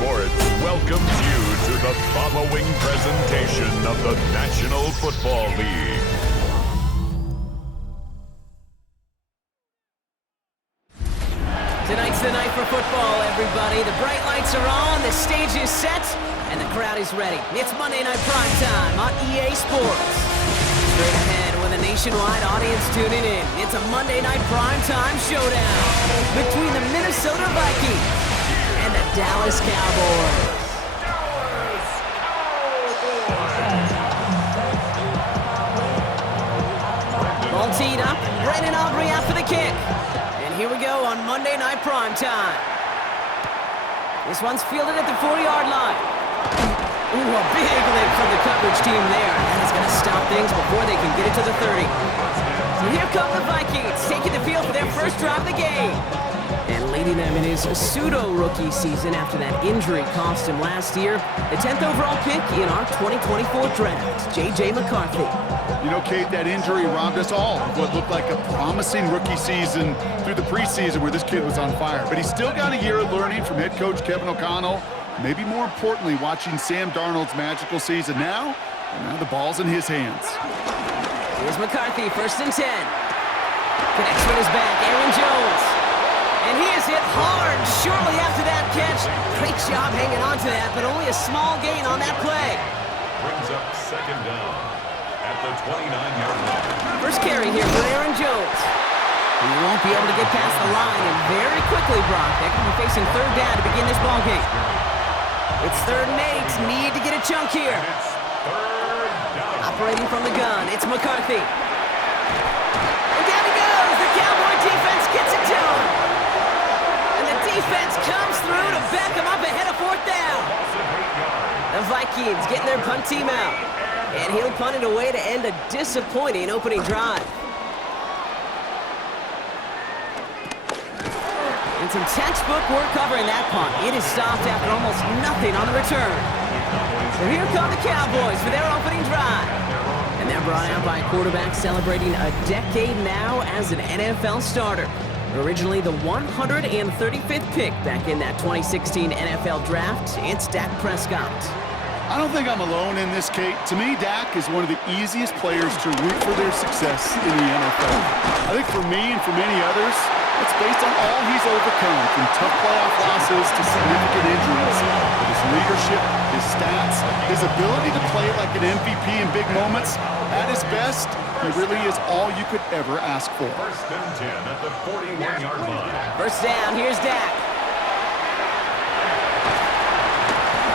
Sports welcomes you to the following presentation of the National Football League. Tonight's the night for football, everybody. The bright lights are on, the stage is set, and the crowd is ready. It's Monday Night Primetime on EA Sports. Straight ahead with a nationwide audience tuning in. It's a Monday Night Primetime showdown between the Minnesota Vikings and the Dallas Cowboys. Ball teed up, Brandon Aubrey out for the kick. And here we go on Monday Night Primetime. This one's fielded at the 40-yard line. Ooh, a big lick from the coverage team there. That is going to stop things before they can get it to the 30. So here come the Vikings, taking the field for their first drive of the game. And leading them in his pseudo-rookie season after that injury cost him last year. The 10th overall pick in our 2024 draft, J.J. McCarthy. You know, Kate, that injury robbed us all of what looked like a promising rookie season through the preseason where this kid was on fire. But he's still got a year of learning from head coach Kevin O'Connell. Maybe more importantly, watching Sam Darnold's magical season now, and now the ball's in his hands. Here's McCarthy, 1st and 10. Connects with his back, Aaron Jones. And he is hit hard shortly after that catch. Great job hanging on to that, but only a small gain on that play. Brings up 2nd down at the 29-yard line. First carry here for Aaron Jones. He won't be able to get past the line, and very quickly, Brock, they could be facing 3rd down to begin this ball game. It's 3rd and 8. Need to get a chunk here. It's 3rd down. Operating from the gun, it's McCarthy. And down he goes. The Cowboy defense gets it to him. And the defense comes through to back him up ahead of 4th down. The Vikings getting their punt team out. And he'll punt it away to end a disappointing opening drive. And some textbook work covering that punt. It is stopped after almost nothing on the return. So here come the Cowboys for their opening drive. And they're brought out by a quarterback celebrating a decade now as an NFL starter. Originally the 135th pick back in that 2016 NFL Draft, it's Dak Prescott. I don't think I'm alone in this, Kate. To me, Dak is one of the easiest players to root for their success in the NFL. I think for me and for many others, it's based on all he's overcome, from tough playoff losses to significant injuries. But his leadership, his stats, his ability to play like an MVP in big moments, at his best, he really is all you could ever ask for. 1st and 10 at the 41-yard line. First down, here's Dak.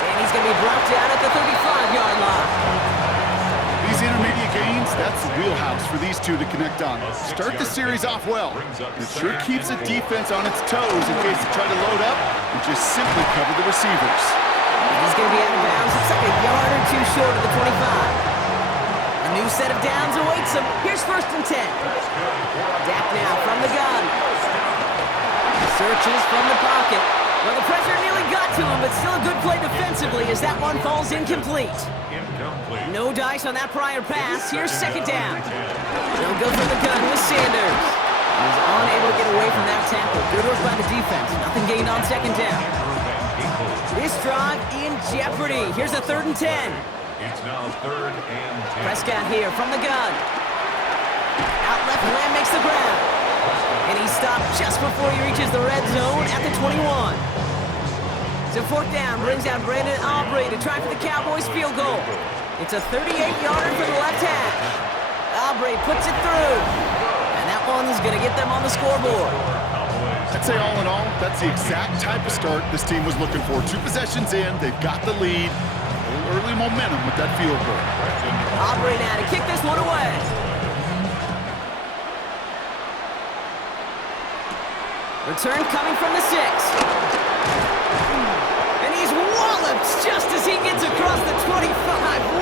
And he's going to be brought down at the 35-yard line. These intermediate gains, that's the wheelhouse for these two to connect on. Start the series off well. It sure keeps the defense on its toes in case they try to load up and just simply cover the receivers. And he's going to be out of bounds. It's like a yard or two short of the 25. A new set of downs awaits him. Here's 1st and 10. Dak now from the gun. Searches from the pocket. Well, the pressure nearly got to him, but still a good play defensively as that one falls incomplete. No dice on that prior pass. Here's 2nd down. They'll go for the gun with Sanders. He's unable to get away from that tackle. Good work by the defense. Nothing gained on 2nd down. This drive in jeopardy. Here's a 3rd and 10. It's now 3rd and 10. Prescott here from the gun. Out left, Lamb makes the grab. And he stopped just before he reaches the red zone at the 21. So 4th down brings out Brandon Aubrey to try for the Cowboys field goal. It's a 38-yarder for the left hash. Aubrey puts it through. And that one's going to get them on the scoreboard. I'd say all in all, that's the exact type of start this team was looking for. 2 possessions in, they've got the lead. A little early momentum with that field goal. Aubrey now to kick this one away. Return coming from the 6. And he's walloped just as he gets across the 25.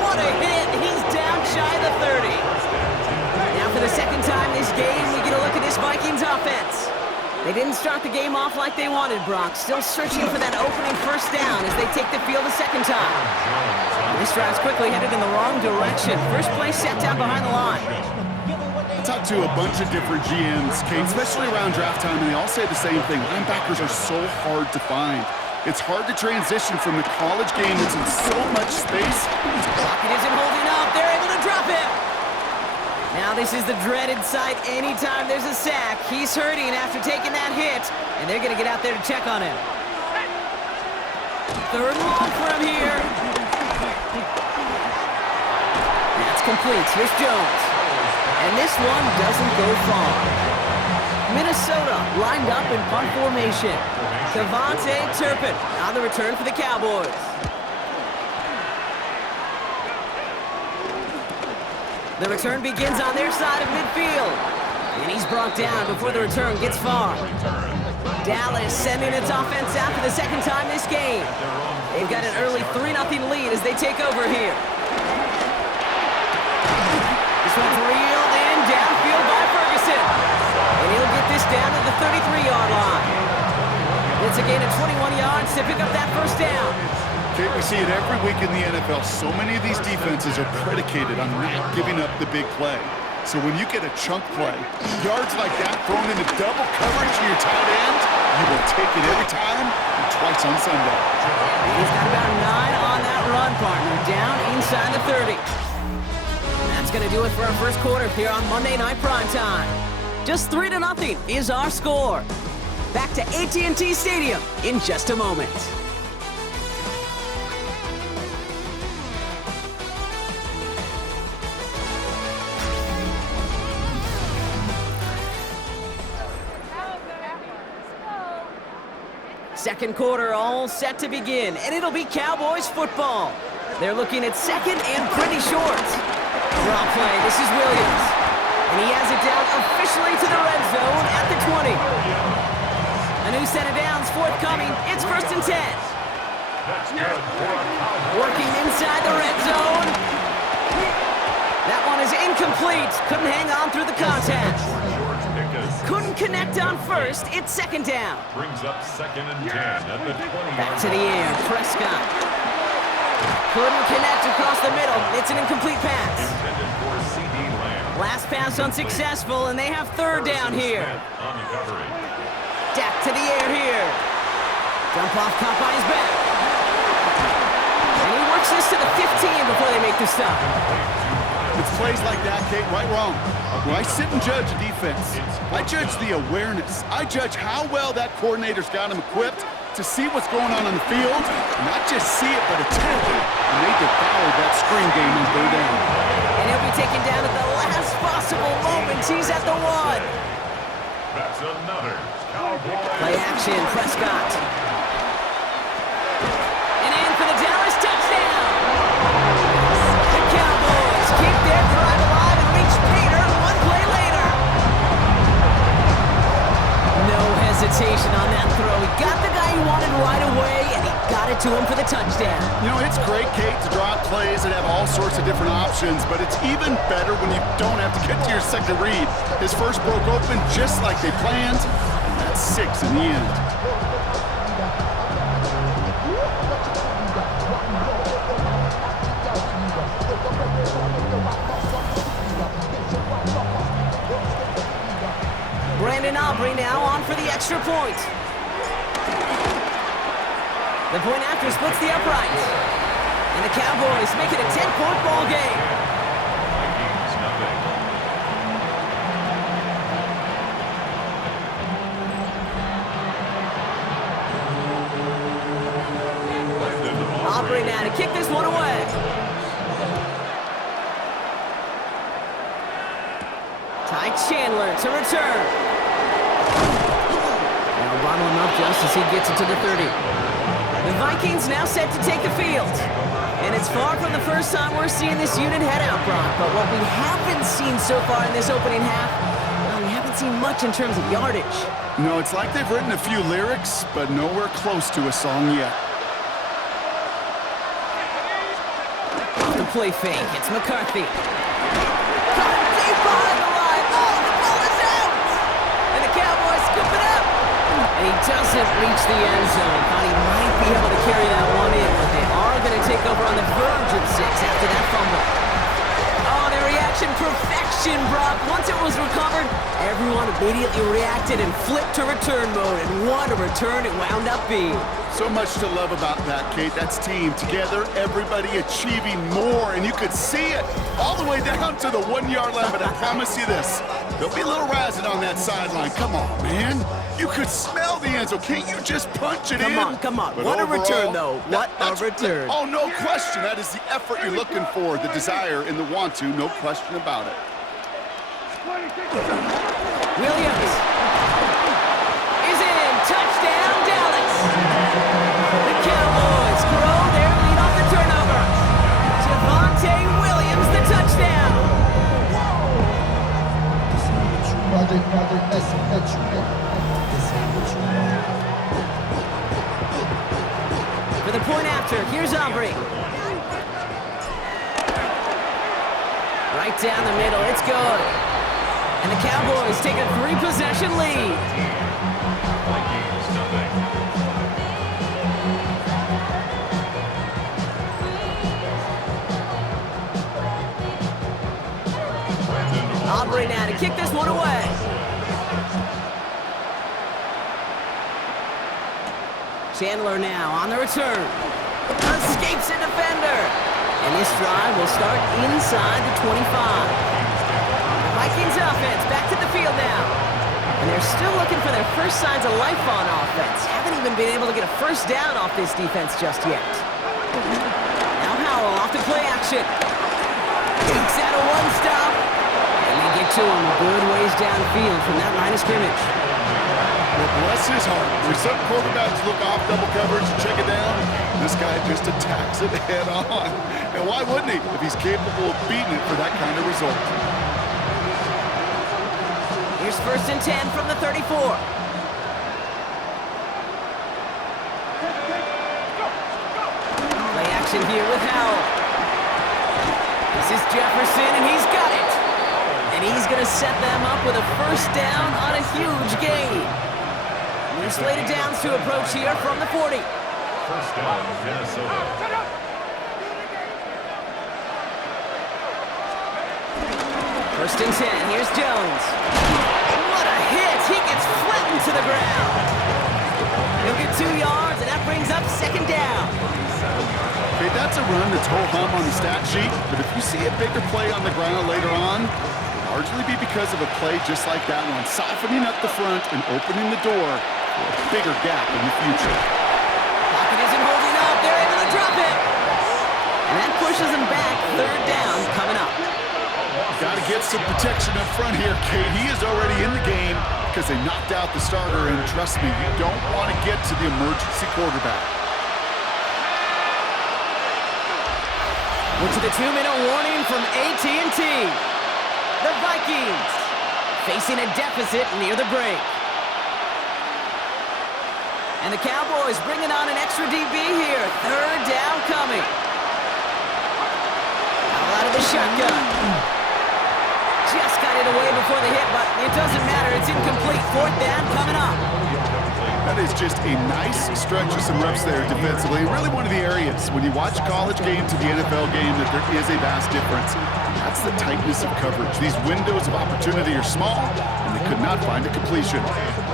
What a hit. He's down shy of the 30. Now for the 2nd time this game, we get a look at this Vikings offense. They didn't start the game off like they wanted, Brock. Still searching for that opening 1st down as they take the field a 2nd time. And this drive's quickly headed in the wrong direction. First play set down behind the line. I talked to a bunch of different GMs, Kate, especially around draft time, and they all say the same thing. Linebackers are so hard to find. It's hard to transition from the college game that's in so much space. Pocket isn't holding up. They're able to drop him. Now this is the dreaded sight anytime there's a sack. He's hurting after taking that hit, and they're going to get out there to check on him. Third and long for him here. That's complete. Here's Jones. And this one doesn't go far. Minnesota lined up in punt formation. Devontae Turpin on the return for the Cowboys. The return begins on their side of midfield. And he's brought down before the return gets far. Dallas sending its offense out for the second time this game. They've got an early 3-0 lead as they take over here. This one's reeled in downfield by Ferguson. And he'll get this down to the 33-yard line. It's a gain of 21 yards to pick up that first down. Okay, we see it every week in the NFL. So many of these defenses are predicated on not giving up the big play. So when you get a chunk play, yards like that thrown into double coverage to your tight end, you will take it every time and twice on Sunday. He's got about 9 on that run, partner, down inside the 30. And that's going to do it for our first quarter here on Monday Night Primetime. Just 3-0 is our score. Back to AT&T Stadium in just a moment. Second quarter all set to begin, and it'll be Cowboys football. They're looking at second and pretty short. Draw play, this is Williams. And he has it down officially to the red zone at the 20. A new set of downs forthcoming. It's 1st and 10. Working inside the red zone. That one is incomplete. Couldn't hang on through the contact. Couldn't connect on first. It's 2nd down. Brings up 2nd and 10 at the 20. Back to the air. Prescott. Couldn't connect across the middle. It's an incomplete pass. Intended for CD Lamb. Last pass unsuccessful, and they have 3rd down here. On the coverage. Dak to the air here. Jump off, caught by his back. And he works this to the 15 before they make the stop. It's plays like that, Kate, right wrong. When I sit and judge a defense, I judge the awareness. I judge how well that coordinator's got him equipped to see what's going on the field, not just see it, but attend it. And they devoured that screen game on 3rd down. And he'll be taken down at the last possible moment. He's at the 1. That's another Cowboy. Play action, Prescott. And in for the Dallas touchdown. The Cowboys keep their drive alive and reach Peter 1 play later. No hesitation on that throw. He got the guy he wanted right away, and he got it to him for the touchdown. You know, it's great, Kate, to draw up plays that have all sorts of different options, but it's even better when you don't have to get to your second read. His first broke open just like they planned, and that's 6 in the end. Brandon Aubrey now on for the extra point. The point after splits the upright. And the Cowboys make it a 10-point ball game. Vikings nothing. Aubrey now to kick this one away. Ty Chandler to return. Now bottle him up just as he gets it to the 30. The Vikings now set to take the field. And it's far from the first time we're seeing this unit head out, Brock. But what we haven't seen so far in this opening half, well, we haven't seen much in terms of yardage. No, it's like they've written a few lyrics, but nowhere close to a song yet. The play fake. It's McCarthy. Caught deep behind the line. Oh, the ball is out! And the Cowboys scoop it up. And he doesn't reach the end zone. Thought he might be able to carry that one in, but they are going to take over on the verge of 6 after that fumble. Oh, the reaction Possession perfection, Brock. Once it was recovered, everyone immediately reacted and flipped to return mode. And what a return it wound up being. So much to love about that, Kate. That's team together, everybody achieving more, and you could see it all the way down to the 1-yard line. But I promise you this, there'll be a little razzing on that sideline. Come on, man. You could smell the end, so can't you just punch it in? Come on. But What overall, a return, though. What a return. Oh, no question. That is the effort you're looking for, the desire and the want to. No question about it. Williams is in. Touchdown, Dallas. The Cowboys grow their lead off the turnover. Javonte Williams, the touchdown. For the point after, here's Aubrey. Right down the middle, it's good. And the Cowboys take a 3-possession lead. Vikings, nothing. Aubrey now to kick this one away. Chandler now on the return. Escapes a defender. And this drive will start inside the 25. The Vikings offense back to the field now. And they're still looking for their first signs of life on offense. Haven't even been able to get a first down off this defense just yet. Now Howell off to play action. Takes out a one-stop. And they get to him a good ways downfield from that line of scrimmage. Well, bless his heart. There's some quarterbacks look off double coverage and check it down. This guy just attacks it head on. And why wouldn't he if he's capable of beating it for that kind of result? Here's 1st and 10 from the 34. Play action here with Howell. This is Jefferson, and he's got it. And he's going to set them up with a first down on a huge gain. New slated downs to approach here from the 40. First down, Minnesota. 1st and 10, here's Jones. What a hit! He gets flattened to the ground. He'll get 2 yards, and that brings up 2nd down. Okay, that's a run that's ho-hum on the stat sheet, but if you see a bigger play on the ground later on, it'll largely be because of a play just like that one, softening up the front and opening the door for a bigger gap in the future. Pocket isn't holding up. They're able to drop it. And that pushes them back. 3rd down coming up. Got to get some protection up front here, Kate. He is already in the game because they knocked out the starter, and trust me, you don't want to get to the emergency quarterback. Into the 2-minute warning from AT&T. The Vikings facing a deficit near the break. And the Cowboys bringing on an extra DB here. 3rd down coming. Now out of the shotgun. Just got it away before the hit, but it doesn't matter. It's incomplete. 4th down coming up. That is just a nice stretch of some reps there defensively. Really one of the areas when you watch college game to the NFL game that there is a vast difference. That's the tightness of coverage. These windows of opportunity are small, and they could not find a completion.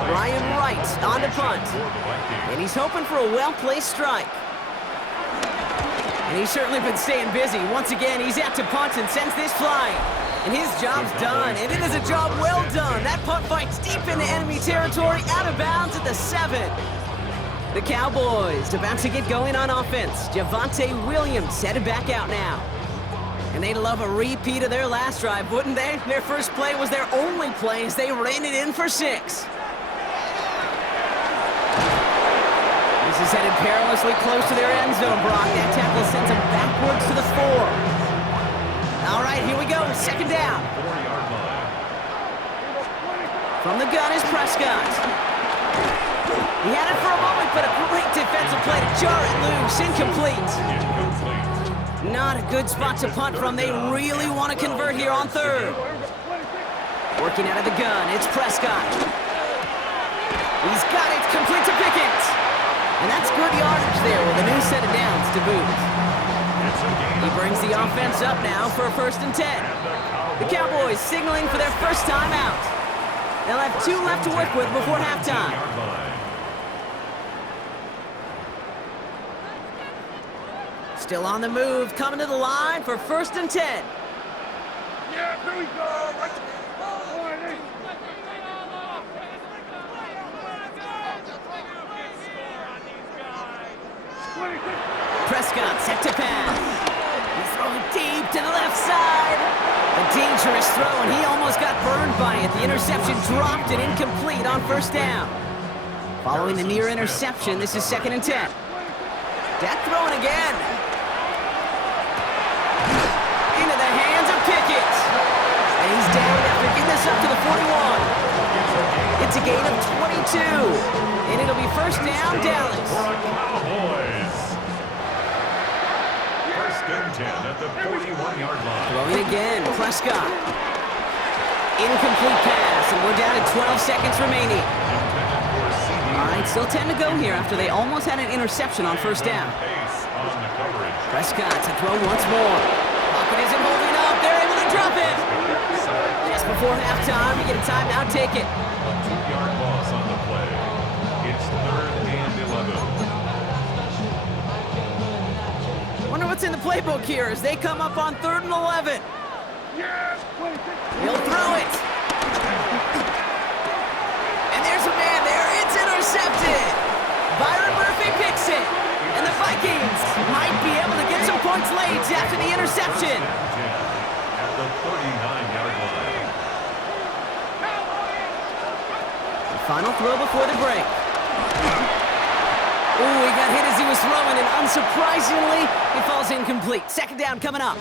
Brian Wright on the punt. And he's hoping for a well-placed strike. And he's certainly been staying busy. Once again, he's out to punt and sends this flying. And his job's done, and it is a job well done. That punt fights deep into enemy territory, out of bounds at the 7. The Cowboys about to get going on offense. Javonte Williams headed back out now. And they'd love a repeat of their last drive, wouldn't they? Their first play was their only play as they ran it in for 6. This is headed perilously close to their end zone, Brock. That tackle sends them backwards to the 4. All right, here we go. 2nd down. 4-yard line. From the gun is Prescott. He had it for a moment, but a great defensive play to jar it loose. Incomplete. Not a good spot to punt from. They really want to convert here on 3rd. Working out of the gun, it's Prescott. He's got it. Complete to Pickens. And that's good yardage there with a new set of downs to boot. He brings the offense up now for a 1st and 10. The Cowboys signaling for their first time out. They'll have 2 left to work with before halftime. Still on the move, coming to the line for 1st and 10. Yeah, here we go. Prescott set to pass. He's throwing deep to the left side. A dangerous throw, and he almost got burned by it. The interception dropped and incomplete on 1st down. Following the near interception, this is 2nd and 10. Dak throwing again. Into the hands of Pickett. And he's down after getting this up to the 41. It's a gain of 22. And it'll be 1st down, Dallas. Cowboys. 1st and 10 at the 41-yard line. Throwing again, Prescott. Incomplete pass, and we're down to 12 seconds remaining. All right, still 10 to go here after they almost had an interception on 1st down. Prescott to throw once more. Pocket isn't holding up. They're able to drop it. Just before halftime, we get a timeout, take it. A 2-yard loss on the play. It's 3rd and 11. Wonder what's in the playbook here as they come up on 3rd and 11. He'll throw it. And there's a man there. It's intercepted. Byron Murphy picks it. And the Vikings might be able to get some points late after the interception. At the 39-yard line. The final throw before the break. Ooh, he got hit as he was throwing, and unsurprisingly, he falls incomplete. 2nd down coming up.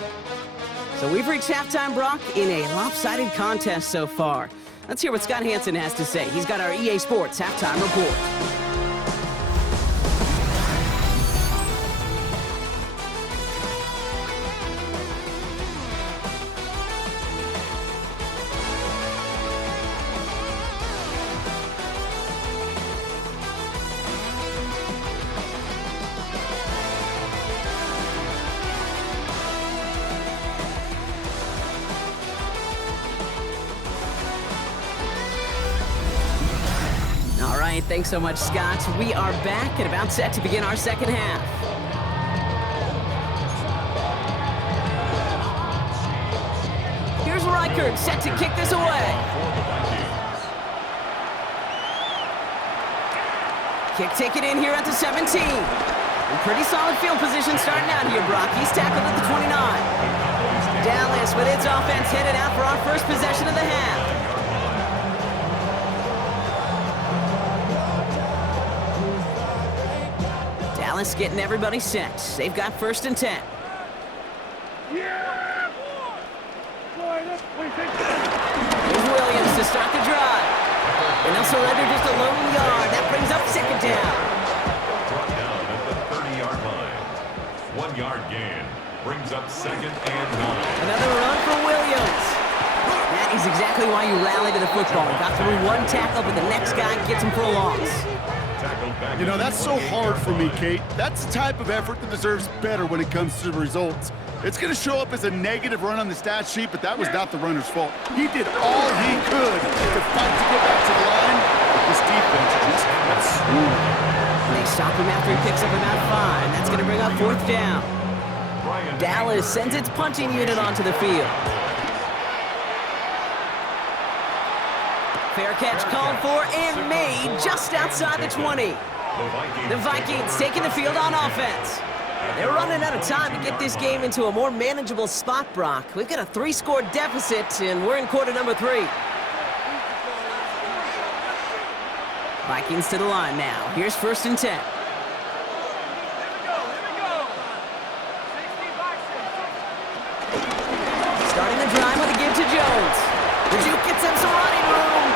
So we've reached halftime, Brock, in a lopsided contest so far. Let's hear what Scott Hansen has to say. He's got our EA Sports halftime report. All right, thanks so much, Scott. We are back and about set to begin our 2nd half. Here's Reichert set to kick this away. Kick taken in here at the 17. And pretty solid field position starting out here, Brock. He's tackled at the 29. Dallas with its offense headed out for our first possession of the half. Dallas getting everybody set. They've got 1st and 10. Here's Williams to start the drive. And they'll surrender just a lone yard. That brings up 2nd down. Brought down at the 30-yard line. 1-yard gain. Brings up 2nd and 9. Another run for Williams. That is exactly why you rally to the football. Got through one tackle, but the next guy gets him for a loss. You know, that's so hard for me, Kate. That's the type of effort that deserves better when it comes to the results. It's going to show up as a negative run on the stat sheet, but that was not the runner's fault. He did all he could to fight to get back to the line, but this defense just got swooned. They stop him after he picks up about 5. That's going to bring up 4th down. Dallas sends its punting unit onto the field. Fair catch called for and made just outside the 20. The Vikings taking the field on offense. They're running out of time to get this game into a more manageable spot, Brock. We've got a 3-score deficit, and we're in quarter number 3. Vikings to the line now. Here's 1st and 10. Starting the drive with a give to Jones. The Duke gets him some running room.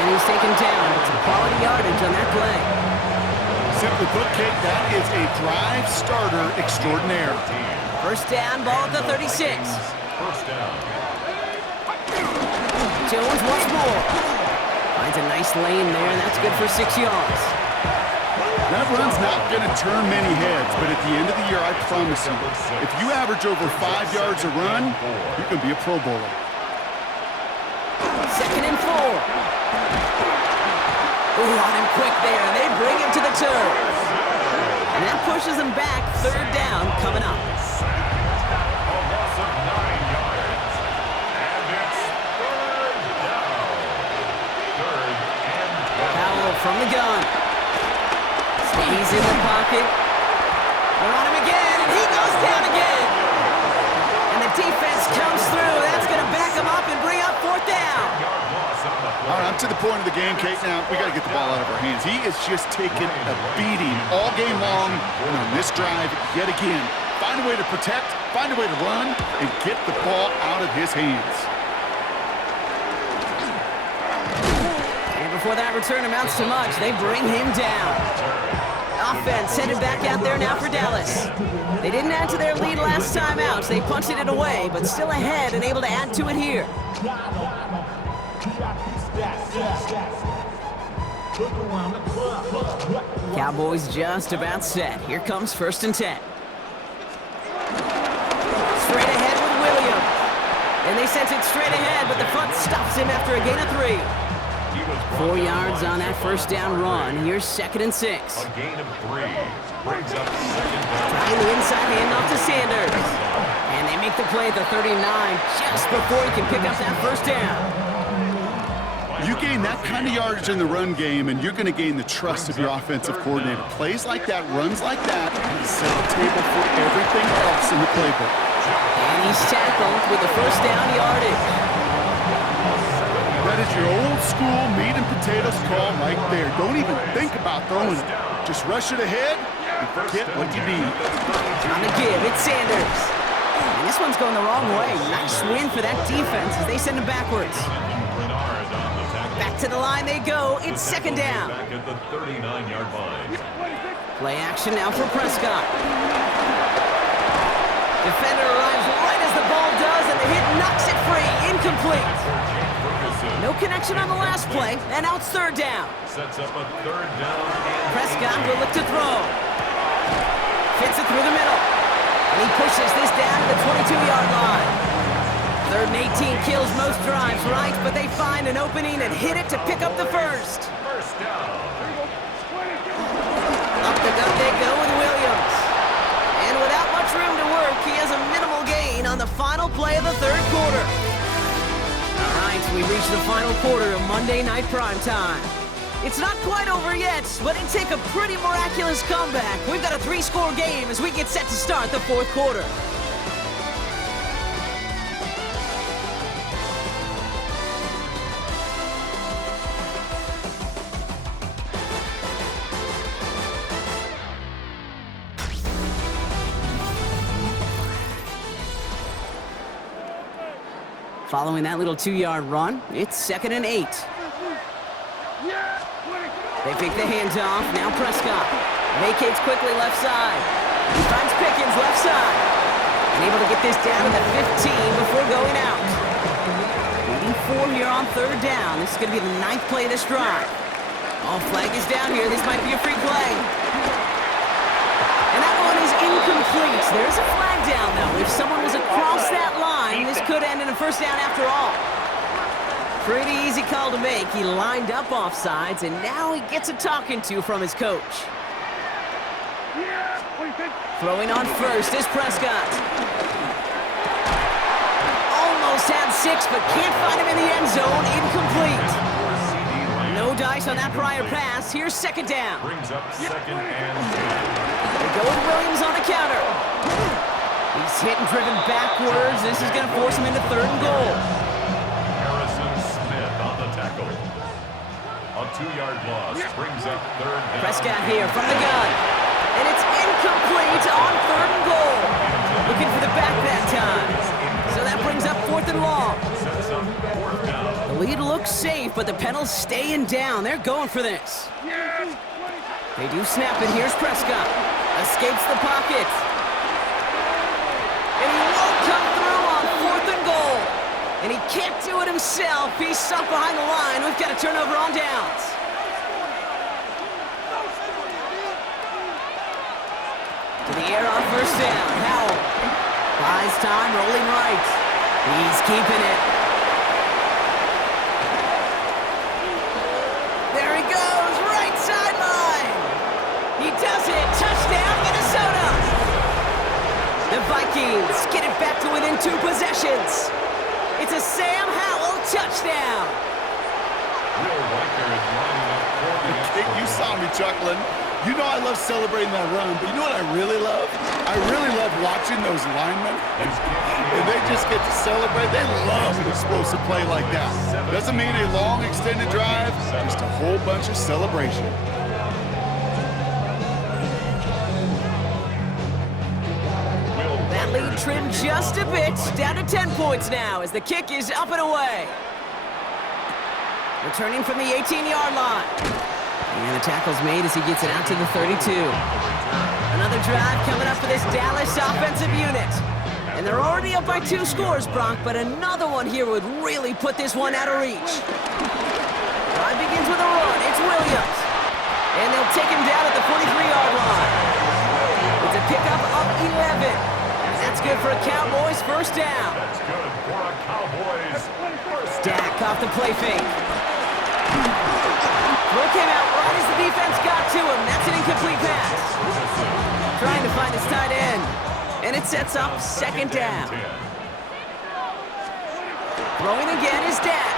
And he's taken down. But some quality yardage on that play. Simply put, Kate, that is a drive starter extraordinaire. 1st down, ball at the 36. 1st down. Jones once more. Finds a nice lane there, and that's good for 6 yards. That run's not going to turn many heads, but at the end of the year, I promise you, if you average over 5 yards a run, you're going to be a Pro Bowler. 2nd and 4. Ooh, on him quick there. They bring him to the turf. And that pushes him back. 3rd down coming up. Powell from the gun. Stays in the pocket. They're on him again, and he goes down again. And the defense comes through. That's going to back him up and bring up 4th down. All right, I'm to the point of the game, Kate. Now, we got to get the ball out of our hands. He is just taking a beating all game long, and on this drive, yet again. Find a way to protect, find a way to run, and get the ball out of his hands. And before that return amounts to much, they bring him down. Offense headed back out there now for Dallas. They didn't add to their lead last time out, so they punted it away, but still ahead and able to add to it here. Cowboys just about set. Here comes 1st and 10. Straight ahead with Williams. And they sent it straight ahead, but the front stops him after a gain of 3. 4 yards on that 1st down run. Here's 2nd and 6. A gain of 3 brings up 2nd down. Trying the inside handoff to Sanders. And they make the play at the 39 just before he can pick up that 1st down. You gain that kind of yardage in the run game, and you're going to gain the trust of your offensive coordinator. Plays like that, runs like that, set the table for everything else in the playbook. And he's tackled with the 1st down yardage. That is your old school meat and potatoes call right there. Don't even think about throwing it. Just rush it ahead and get what you need. On the give, it's Sanders. And this one's going the wrong way. Nice win for that defense as they send him backwards. Back to the line they go. It's 2nd down. Back at the 39-yard line. Play action now for Prescott. Defender arrives right as the ball does, and the hit knocks it free. Incomplete. No connection on the last play, and now it's 3rd down. Sets up a 3rd down. And Prescott will look to throw. Fits it through the middle. And he pushes this down to the 22-yard line. 3rd and 18 kills most drives, right? But they find an opening and hit it to pick up the 1st. 1st down. Up the gut they go with Williams. And without much room to work, he has a minimal gain on the final play of the 3rd quarter. All right, we reach the final quarter of Monday Night Primetime. It's not quite over yet, but it'd take a pretty miraculous comeback. We've got a 3-score game as we get set to start the 4th quarter. Following that little 2-yard run, it's 2nd and 8. They pick the hands off. Now Prescott vacates quickly left side. He finds Pickens left side. And able to get this down to the 15 before going out. Leading 4 here on 3rd down. This is going to be the 9th play of this drive. Oh, flag is down here. This might be a free play. And that one is incomplete. There's a flag down, though. If someone was across that line, this could end in a 1st down after all. Pretty easy call to make. He lined up offsides, and now he gets a talking to from his coach. Throwing on 1st is Prescott. Almost had 6, but can't find him in the end zone. Incomplete. No dice on that prior pass. Here's 2nd down. Brings up 2nd and 10. They go with Williams on the counter. He's hit and driven backwards. This is going to force him into 3rd and goal. Harrison Smith on the tackle. A 2-yard loss brings up 3rd down. Prescott here from the gun. And it's incomplete on 3rd and goal. Looking for the back that time. So that brings up 4th and long. Sets up 4th down. The lead looks safe, but the Pendles staying down. They're going for this. They do snap it. Here's Prescott. Escapes the pocket. And he won't come through on 4th and goal. And he can't do it himself. He's stuck behind the line. We've got a turnover on downs. To the air on first down. Howell buys time, rolling right. He's keeping it. There he goes, right sideline. He does it. Touchdown, Minnesota. The Vikings get it back to within 2 possessions. It's a Sam Howell touchdown. You saw me chuckling. You know I love celebrating that run, but you know what I really love? I really love watching those linemen. And they just get to celebrate. They love an explosive play like that. Doesn't mean a long extended drive, just a whole bunch of celebration. That lead trimmed just a bit, down to 10 points now as the kick is up and away. Returning from the 18-yard line. And the tackle's made as he gets it out to the 32. Another drive coming up for this Dallas offensive unit. And they're already up by 2 scores, Bronk, but another one here would really put this one out of reach. Drive begins with a run. It's Williams. And they'll take him down at the 43-yard line. It's a pickup of 11. And that's good for a Cowboys first down. That's good for a Cowboys first down. Dak off the play fake. Throw came out right as the defense got to him. That's an incomplete pass. Trying to find his tight end. And it sets up second down. Throwing again is Dak.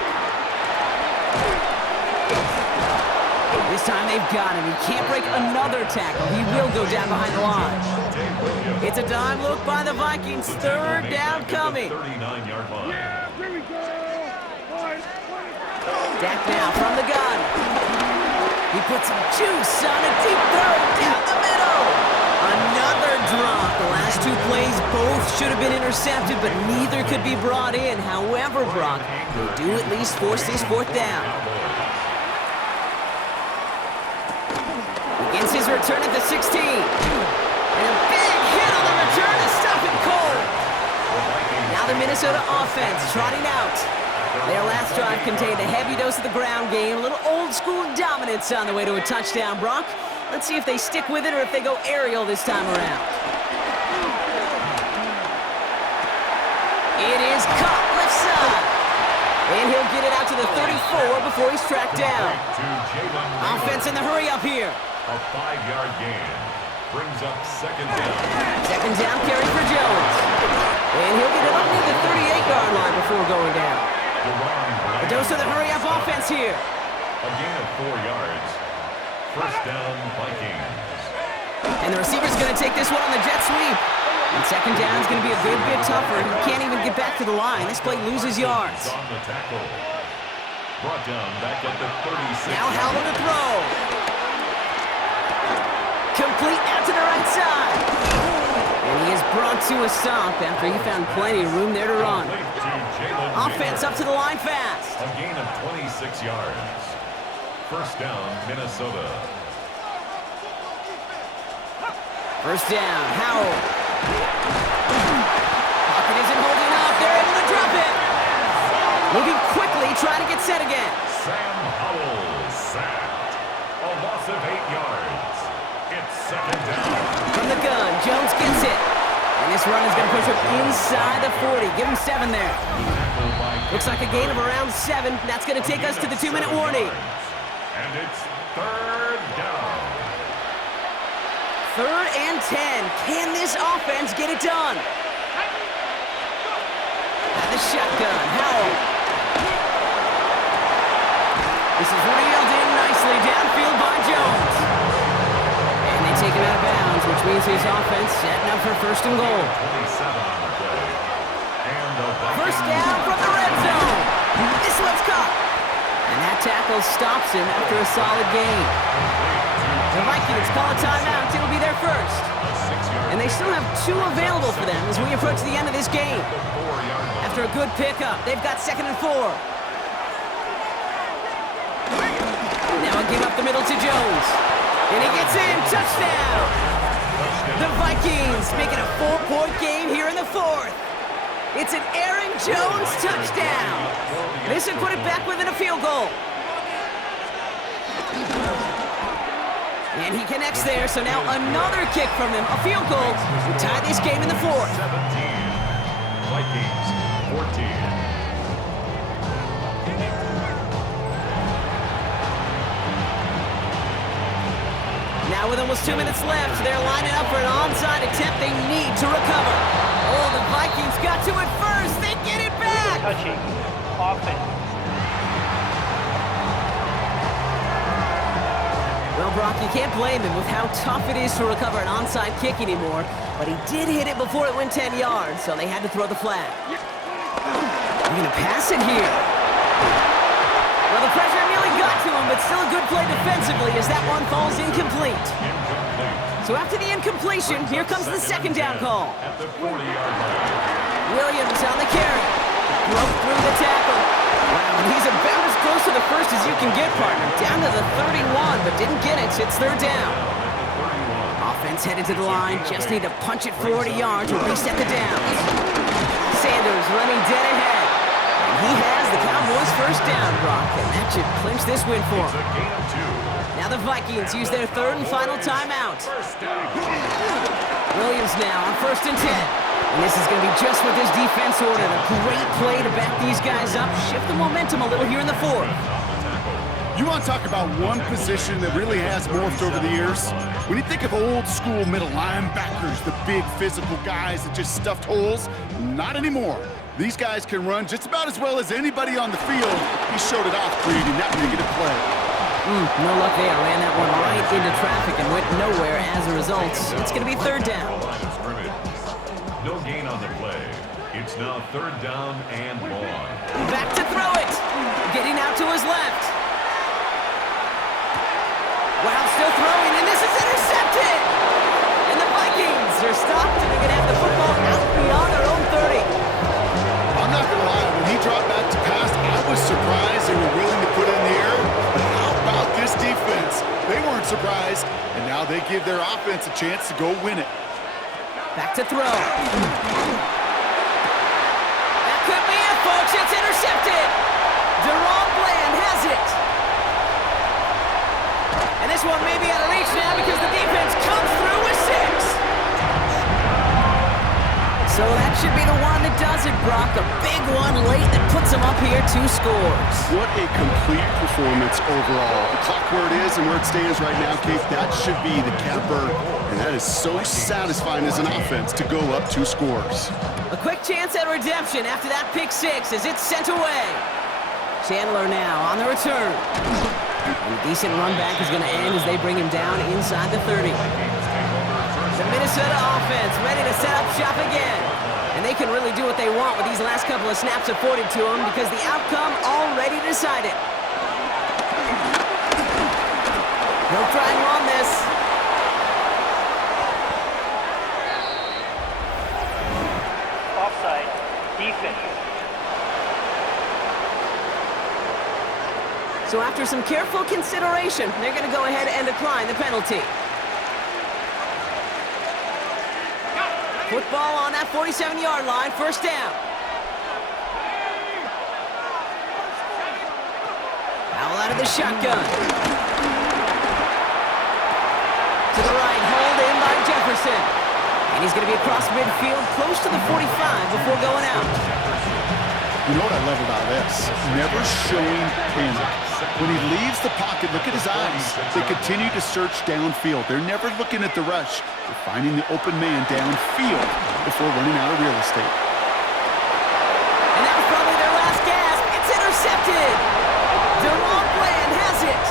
This time they've got him. He can't break another tackle. He will go down behind the line. It's a dime look by the Vikings. Third down coming. 39-yard line. Yeah, here we go. Dak now from the gun. He puts some juice on a deep throw down the middle. Another drop. The last 2 plays both should have been intercepted, but neither could be brought in. However, Brock, they do at least force this 4th down. Begins his return at the 16. And a big hit on the return to stop him cold. Now the Minnesota offense trotting out. Their last drive contained a heavy dose of the ground game, a little old-school dominance on the way to a touchdown, Brock. Let's see if they stick with it or if they go aerial this time around. It is caught left side. And he'll get it out to the 34 before he's tracked down. Offense in the hurry up here. A 5-yard gain brings up second down. Second down carry for Jones. And he'll get it up near the 38-yard line before going down. A dose of the hurry-up offense here. A gain of 4 yards. First down, Vikings. And the receiver's going to take this one on the jet sweep. And second down is going to be a good bit tougher. He can't even get back to the line. This play loses yards. On the tackle. Brought down back at the 36. Now Howell to throw. Complete out to the right side. And he is brought to a stop after he found plenty of room there to run. Offense up to the line fast. A gain of 26 yards. First down, Minnesota. First down, Howell. Pocket isn't holding up. They're able to drop it. Moving quickly, trying to get set again. Sam Howell sacked. A loss of 8 yards. It's second down. From the gun, Jones gets it. And this run is going to push him inside the 40. Give him 7 there. Looks like a gain of around 7. That's going to take us to the 2-minute warning. And it's third down. 3rd and 10. Can this offense get it done? At the shotgun, Howell. This is reeled in nicely downfield by Jones. And they take him out of bounds, which means his offense setting up for 1st and goal. 27 on the play. And the Vikings. First down from the red zone. This one's caught. And that tackle stops him after a solid gain. The Vikings call a timeout. It'll be their first. And they still have 2 available for them as we approach the end of this game. After a good pickup, they've got 2nd and 4. Now a give up the middle to Jones. And he gets in. Touchdown. The Vikings making a 4-point game here in the 4th. It's an Aaron Jones touchdown. This would put it back within a field goal. And he connects there, so now another kick from them. A field goal to tie this game in the fourth. 17. Vikings 14. Now with almost 2 minutes left, they're lining up for an onside attempt they need to recover. Oh, the Vikings got to it first. They get it back. Touching offense. Well, Brock, you can't blame him with how tough it is to recover an onside kick anymore. But he did hit it before it went 10 yards, so they had to throw the flag. They're going to pass it here. Well, the pressure nearly got to him, but still a good play defensively as that one falls incomplete. So after the incompletion, here comes the second down call. At the 40-yard line. Williams on the carry. Broke through the tackle. Wow, and he's about as close to the first as you can get, partner. Down to the 31, but didn't get it. It's third down. Offense headed to the line. Just need to punch it 40 yards or reset the downs. Sanders running dead ahead. And he has the Cowboys' first down, Brock, and that should clinch this win for It's a him. gain of 2. Now the Vikings use their third and final timeout. First down. Williams now on 1st and 10. And this is going to be just what this defense ordered. A great play to back these guys up, shift the momentum a little here in the fourth. You want to talk about one position that really has morphed over the years? When you think of old school middle linebackers, the big physical guys that just stuffed holes, not anymore. These guys can run just about as well as anybody on the field. He showed it off, creating that negative play. No luck there. Ran that one right into traffic and went nowhere as a result. It's going to be third down. No gain on the play. It's now third down and long. Back to throw it. Getting out to his left. Wow, still throwing, and this is intercepted. And the Vikings are stopped, and they're going to have the football out beyond their own 30. I'm not going to lie, when he dropped back to pass, I was surprised they were willing to put it in the air. But how about this defense? They weren't surprised, and now they give their offense a chance to go win it. Back to throw. That could be it, folks. It's intercepted. Deron Bland has it. And this one may be out of reach now because the defense comes through with 6. So that should be the one that does it, Brock. A big one late that puts them up here 2 scores. What a complete performance overall. The clock where it is and where it stands right now, Kate, that should be the capper. And that is so satisfying as an offense to go up 2 scores. A quick chance at redemption after that pick 6 as it's sent away. Chandler now on the return. And a decent run back is going to end as they bring him down inside the 30. The Minnesota offense ready to set up shop again. And they can really do what they want with these last couple of snaps afforded to them because the outcome already decided. They'll try and run this. Offside. Defense. So after some careful consideration, they're going to go ahead and decline the penalty. Football on that 47-yard line, first down. Foul out of the shotgun. To the right, hold in by Jefferson. And he's going to be across midfield, close to the 45 before going out. You know what I love about this? Never showing panic. When he leaves the pocket, look at his eyes. They continue to search downfield. They're never looking at the rush. They're finding the open man downfield before running out of real estate. And that was probably their last gasp. It's intercepted. Deron Bland has it.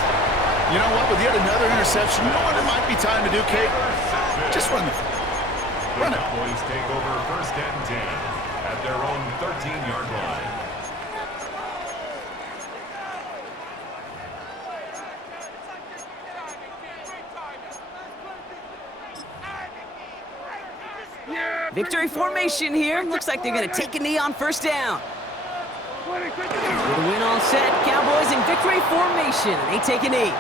You know what? With yet another interception, you know what it might be time to do, Kate? Just run the The Cowboys take over first and 10 at their own 13-yard line. Victory formation here. Looks like they're going to take a knee on first down. With the win all set, Cowboys in victory formation. They take a knee.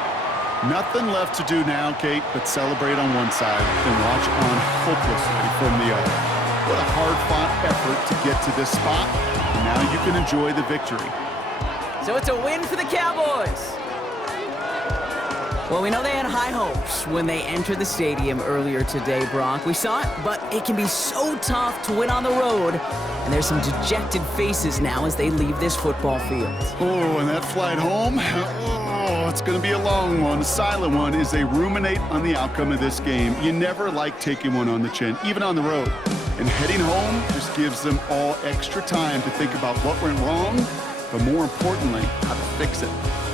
Nothing left to do now, Kate, but celebrate on one side and watch on hopelessly from the other. What a hard-fought effort to get to this spot, and now you can enjoy the victory. So it's a win for the Cowboys. Well, we know they had high hopes when they entered the stadium earlier today, Brock. We saw it, but it can be so tough to win on the road. And there's some dejected faces now as they leave this football field. Oh, and that flight home? Oh, it's going to be a long one, a silent one, as they ruminate on the outcome of this game. You never like taking one on the chin, even on the road. And heading home just gives them all extra time to think about what went wrong, but more importantly, how to fix it.